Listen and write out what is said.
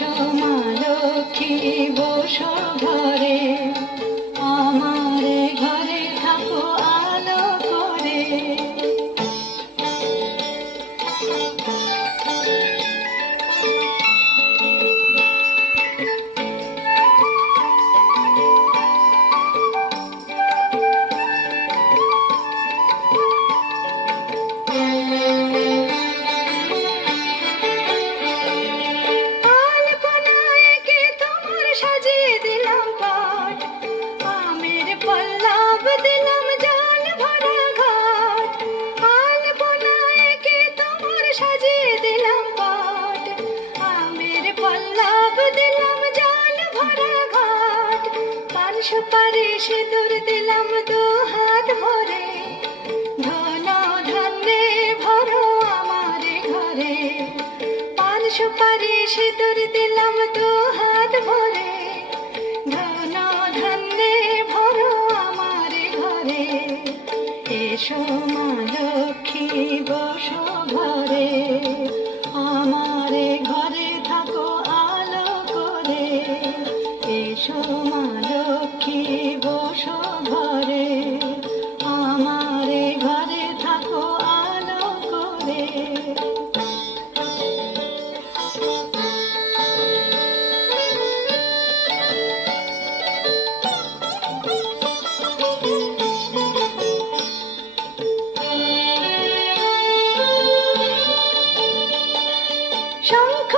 এসো মা লক্ষ্মী বসো ঘরে, আমারে ঘরে থাকো আলো করে। সাজিয়ে দিলাম পাট, আমের পল্লব দিলাম জল ভরা ঘাট। আলপনায় কে তোমার সাজিয়ে দিলাম পাট, আমের পল্লব দিলাম জল ভরা ঘাট। পান সুপারি সিঁদুর দিলাম দু হাত ভরে, ধন ধান্যে ভরো আমার ঘরে। পান সুপারি সিঁদুর দিলাম দু হাত ভরে, ধন ধান্যে ভরো আমার ঘরে। এসো মা লক্ষ্মী বসো ঘরে, আমারে ঘরে থাকো আলো করে। এসো মা লক্ষ্মী বসো ঘরে, আমারে ঘরে থাকো আলো করে। শঙ্খ